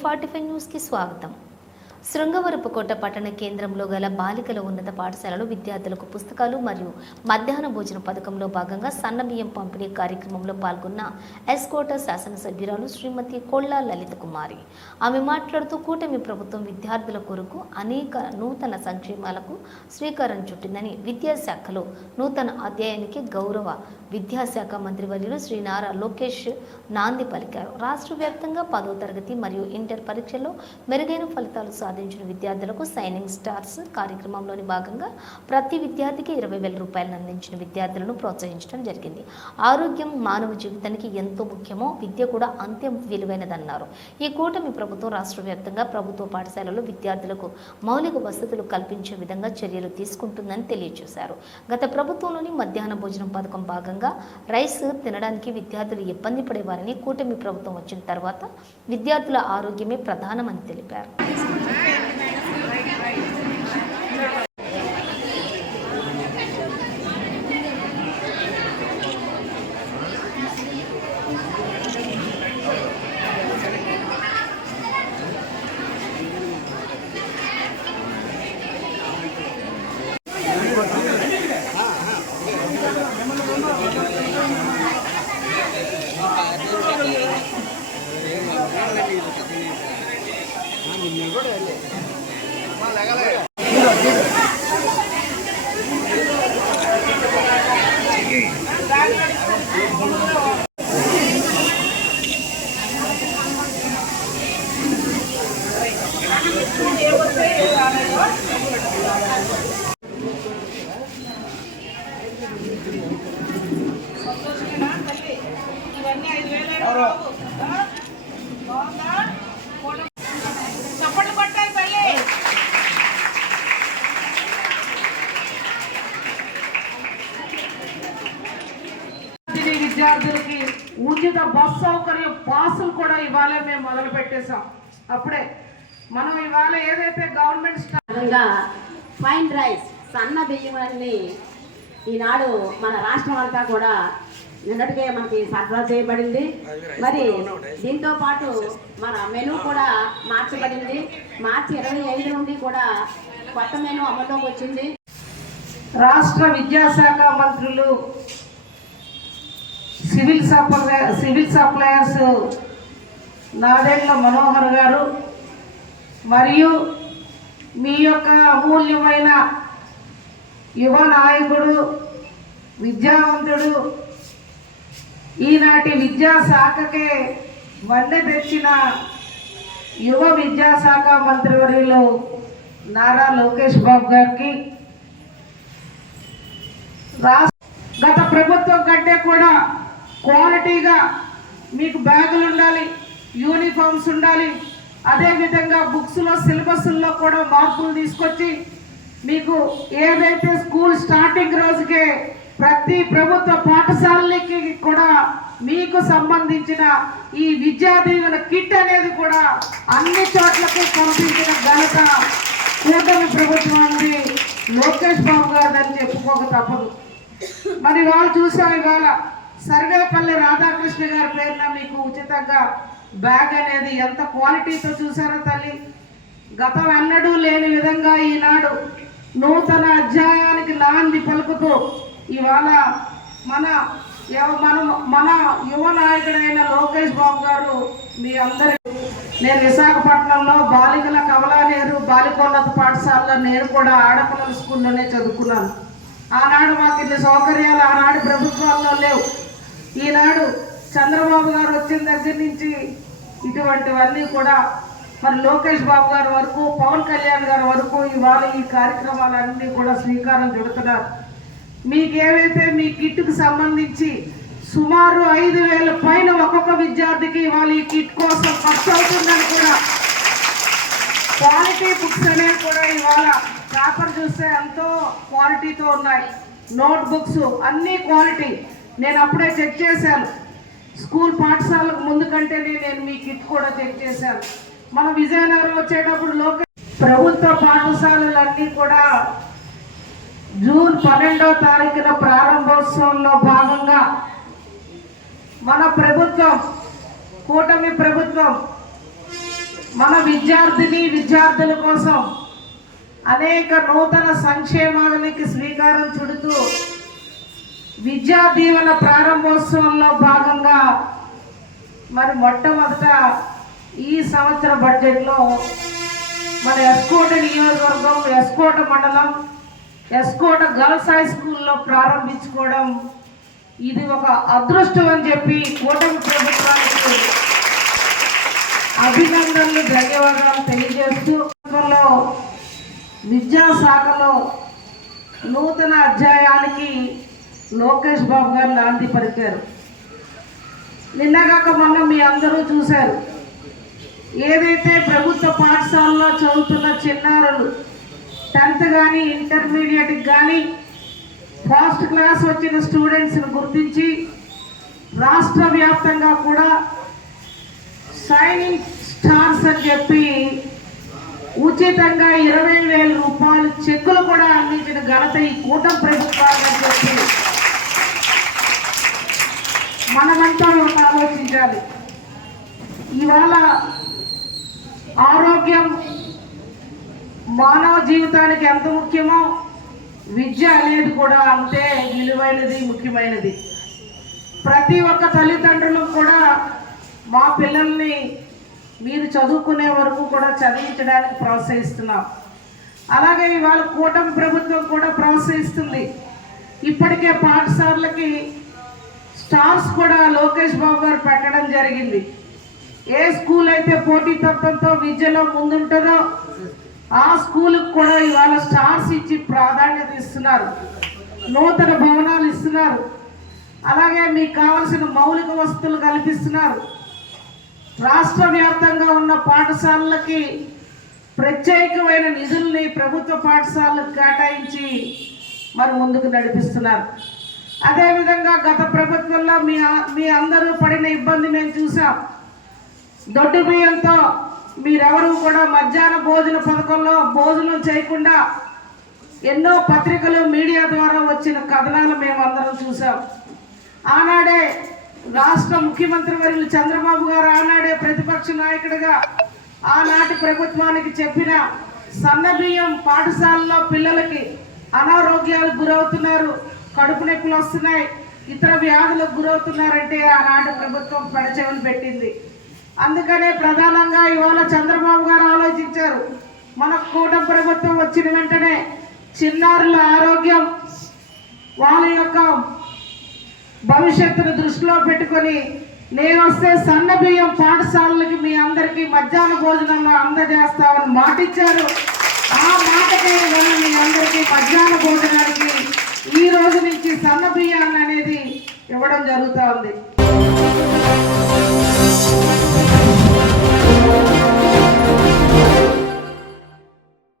A45 న్యూస్కి స్వాగతం. శృంగవరపుకోట పట్టణ కేంద్రంలో గల బాలికల ఉన్నత పాఠశాలలో విద్యార్థులకు పుస్తకాలు మరియు మధ్యాహ్న భోజన పథకంలో భాగంగా సన్నబియ్యం పంపిణీ కార్యక్రమంలో పాల్గొన్న ఎస్కోట శాసనసభ్యురాలు శ్రీమతి కొల్లా లలిత కుమారి. ఆమె మాట్లాడుతూ కూటమి ప్రభుత్వం విద్యార్థుల కొరకు అనేక నూతన సంక్షేమాలకు శ్రీకారం చుట్టిందని, విద్యాశాఖలో నూతన అధ్యాయానికి గౌరవ విద్యాశాఖ మంత్రివర్యులు శ్రీ నారా లోకేష్ నాంది పలికారు. రాష్ట్ర వ్యాప్తంగా 10వ తరగతి మరియు ఇంటర్ పరీక్షల్లో మెరుగైన ఫలితాలు సాధించిన విద్యార్థులకు సైనింగ్ స్టార్స్ కార్యక్రమంలోని భాగంగా ప్రతి విద్యార్థికి 20,000 రూపాయలను అందించిన విద్యార్థులను ప్రోత్సహించడం జరిగింది. ఆరోగ్యం మానవ జీవితానికి ఎంతో ముఖ్యమో విద్య కూడా అంతే విలువైనదన్నారు. ఈ కూటమి ప్రభుత్వం రాష్ట్ర వ్యాప్తంగా ప్రభుత్వ పాఠశాలల్లో విద్యార్థులకు మౌలిక వసతులు కల్పించే విధంగా చర్యలు తీసుకుంటుందని తెలియజేశారు. గత ప్రభుత్వంలోని మధ్యాహ్న భోజనం పథకం భాగంగా రైస్ తినడానికి విద్యార్థులు ఇబ్బంది పడేవారని, కూటమి ప్రభుత్వం వచ్చిన తర్వాత విద్యార్థుల ఆరోగ్యమే ప్రధానమని తెలిపారు. విద్యార్థులకి ఉచిత బస్ సౌకర్యం పాసులు కూడా ఇవాళ మేము మొదలు పెట్టేశాం. అప్పుడే మనం ఇవాళ ఏదైతే గవర్నమెంట్ ఫైన్ రైస్ సన్న బియ్యం అన్ని ఈనాడు మన రాష్ట్రం అంతా కూడా నిన్నటికే మనకి సరఫరా చేయబడింది. మరి దీంతో పాటు మన మెనూ కూడా మార్చబడింది. మార్చి 25 నుండి కూడా కొత్త మెనూ అమల్లోకి వచ్చింది. రాష్ట్ర విద్యాశాఖ మంత్రులు సివిల్ సప్లయర్స్ నాదెండ్ల మనోహర్ గారు మరియు మీ యొక్క అమూల్యమైన యువ నాయకుడు, విద్యావంతుడు, ఈనాటి విద్యాశాఖకే వన్నె తెచ్చిన యువ విద్యాశాఖ మంత్రివర్యులు నారా లోకేష్ బాబు గారికి గత ప్రభుత్వం కంటే కూడా క్వాలిటీగా మీకు బ్యాగులు ఉండాలి, యూనిఫామ్స్ ఉండాలి, అదేవిధంగా బుక్స్లో సిలబస్లో కూడా మార్పులు తీసుకొచ్చి మీకు ఏదైతే స్కూల్ స్టార్టింగ్ రోజుకే ప్రతి ప్రభుత్వ పాఠశాలకి కూడా మీకు సంబంధించిన ఈ విద్యా దీవెన కిట్ అనేది కూడా అన్ని చోట్లకు పంపించిన ఘనత కూటమి ప్రభుత్వాన్ని లోకేష్ బాబు గారిని చెప్పుకోక తప్పదు. మరి వాళ్ళు చూసాం, ఇవాళ సర్వేపల్లి రాధాకృష్ణ గారి పేరున మీకు ఉచితంగా బ్యాగ్ అనేది ఎంత క్వాలిటీతో చూసారో తల్లి. గతం ఎన్నడూ లేని విధంగా ఈనాడు నూతన అధ్యాయానికి నాంది పలుకుతూ ఇవాళ మన యువ నాయకుడైన లోకేష్ బాబు గారు మీ అందరికీ, నేను విశాఖపట్నంలో బాలికల కమలా నెహ్రూ బాలికోన్నత పాఠశాలలో నేను కూడా ఆడపిల్లల స్కూల్లోనే చదువుకున్నాను. ఆనాడు మాకు ఇన్ని సౌకర్యాలు ఆనాడు ప్రభుత్వాల్లో లేవు. ఈనాడు చంద్రబాబు గారు వచ్చిన దగ్గర నుంచి ఇటువంటివన్నీ కూడా మరి లోకేష్ బాబు గారి వరకు, పవన్ కళ్యాణ్ గారి వరకు ఇవాళ ఈ కార్యక్రమాలన్నీ కూడా శ్రీకారం చుడుతున్నారు. మీకేవైతే మీ కిట్కు సంబంధించి సుమారు 5,000 పైన ఒక్కొక్క విద్యార్థికి ఇవాళ ఈ కిట్ కోసం ఖర్చు అవుతుందని కూడా, క్వాలిటీ బుక్స్ అనేవి కూడా ఇవాళ పేపర్ చూస్తే ఎంతో క్వాలిటీతో ఉన్నాయి. నోట్ బుక్స్ అన్నీ క్వాలిటీ. నేను అప్పుడే చెక్ చేశాను, స్కూల్ పాఠశాలకు ముందు కంటేనే నేను మీ కిట్ కూడా చెక్ చేశాను. మన విజయనగరం వచ్చేటప్పుడు ప్రభుత్వ పాఠశాలలన్నీ కూడా జూన్ 12వ తారీఖున ప్రారంభోత్సవంలో భాగంగా మన ప్రభుత్వం, కూటమి ప్రభుత్వం మన విద్యార్థుల కోసం అనేక నూతన సంక్షేమానికి శ్రీకారం చుడుతూ విద్యా దీవెన ప్రారంభోత్సవంలో భాగంగా మరి మొట్టమొదట ఈ సంవత్సర బడ్జెట్లో మన ఎస్కోట నియోజకవర్గం, ఎస్కోట మండలం, ఎస్కోట గర్ల్స్ హై స్కూల్లో ప్రారంభించుకోవడం ఇది ఒక అదృష్టం అని చెప్పి కూటమి ప్రభుత్వానికి అభినందనలు, ధన్యవాదాలు తెలియజేస్తూ విద్యాశాఖలో నూతన అధ్యాయానికి లోకేష్ బాబు గారు నాంది పలికారు. నిన్నగాక మొన్న మీ అందరూ చూశారు, ఏదైతే ప్రభుత్వ పాఠశాలలో చదువుతున్న చిన్నారులు 10th కానీ ఇంటర్మీడియట్కి కానీ ఫస్ట్ క్లాస్ వచ్చిన స్టూడెంట్స్ని గుర్తించి రాష్ట్ర వ్యాప్తంగా కూడా షైనింగ్ స్టార్స్ అని చెప్పి ఉచితంగా 20,000 రూపాయలు చెక్కులు కూడా అందించిన ఘనత ఈ కూటమి ప్రభుత్వాన్ని చెప్పి మనమంతా ఒకటి ఆలోచించాలి. ఇవాళ ఆరోగ్యం మానవ జీవితానికి ఎంత ముఖ్యమో విద్య అనేది కూడా అంతే విలువైనది, ముఖ్యమైనది. ప్రతి ఒక్క తల్లిదండ్రులు కూడా మా పిల్లల్ని మీరు చదువుకునే వరకు కూడా చదివించడానికి ప్రోత్సహిస్తున్నాం. అలాగే ఇవాళ కూటమి ప్రభుత్వం కూడా ప్రోత్సహిస్తుంది. ఇప్పటికే పాఠశాలలకి స్టార్స్ కూడా లోకేష్ బాబు గారు పెట్టడం జరిగింది. ఏ స్కూల్ అయితే పోటీతత్వంతో విద్యలో ముందుంటుందో ఆ స్కూల్కి కూడా ఇవాళ స్టార్స్ ఇచ్చి ప్రాధాన్యత ఇస్తున్నారు, నూతన భవనాలు ఇస్తున్నారు, అలాగే మీకు కావలసిన మౌలిక వసతులు కల్పిస్తున్నారు. రాష్ట్ర వ్యాప్తంగా ఉన్న పాఠశాలలకి ప్రత్యేకమైన నిధుల్ని ప్రభుత్వ పాఠశాలకు కేటాయించి మరి ముందుకు నడిపిస్తున్నారు. అదేవిధంగా గత ప్రభుత్వంలో మీ అందరూ పడిన ఇబ్బంది మేము చూసాం. దొడ్డు బియ్యంతో మీరెవరూ కూడా మధ్యాహ్న భోజన పథకంలో భోజనం చేయకుండా ఎన్నో పత్రికలు, మీడియా ద్వారా వచ్చిన కథనాలు మేము అందరం చూసాం. ఆనాడే రాష్ట్ర ముఖ్యమంత్రి వర్యులు చంద్రబాబు గారు ఆనాడే ప్రతిపక్ష నాయకుడిగా ఆనాటి ప్రభుత్వానికి చెప్పిన సన్నబియ్యం పాఠశాలలో పిల్లలకి అనారోగ్యాలకు గురవుతున్నారు, కడుపు నొప్పులు వస్తున్నాయి, ఇతర వ్యాధులకు గురవుతున్నారంటే ఆనాటి ప్రభుత్వం పెడచెవిని పెట్టింది. అందుకనే ప్రధానంగా ఇవాళ చంద్రబాబు గారు ఆలోచించారు, మన కూటమి ప్రభుత్వం వచ్చిన వెంటనే చిన్నారుల ఆరోగ్యం, వాళ్ళ యొక్క భవిష్యత్తును దృష్టిలో పెట్టుకొని నేను వస్తే సన్న బియ్యం పాఠశాలలకి మీ అందరికీ మధ్యాహ్న భోజనంలో అందజేస్తామని మాటిచ్చారు. ఆ మాటకే మీ అందరికీ మధ్యాహ్న భోజనానికి ఈ రోజు నుంచి సన్న బియ్యాన్ని అనేది ఇవ్వడం జరుగుతూ ఉంది.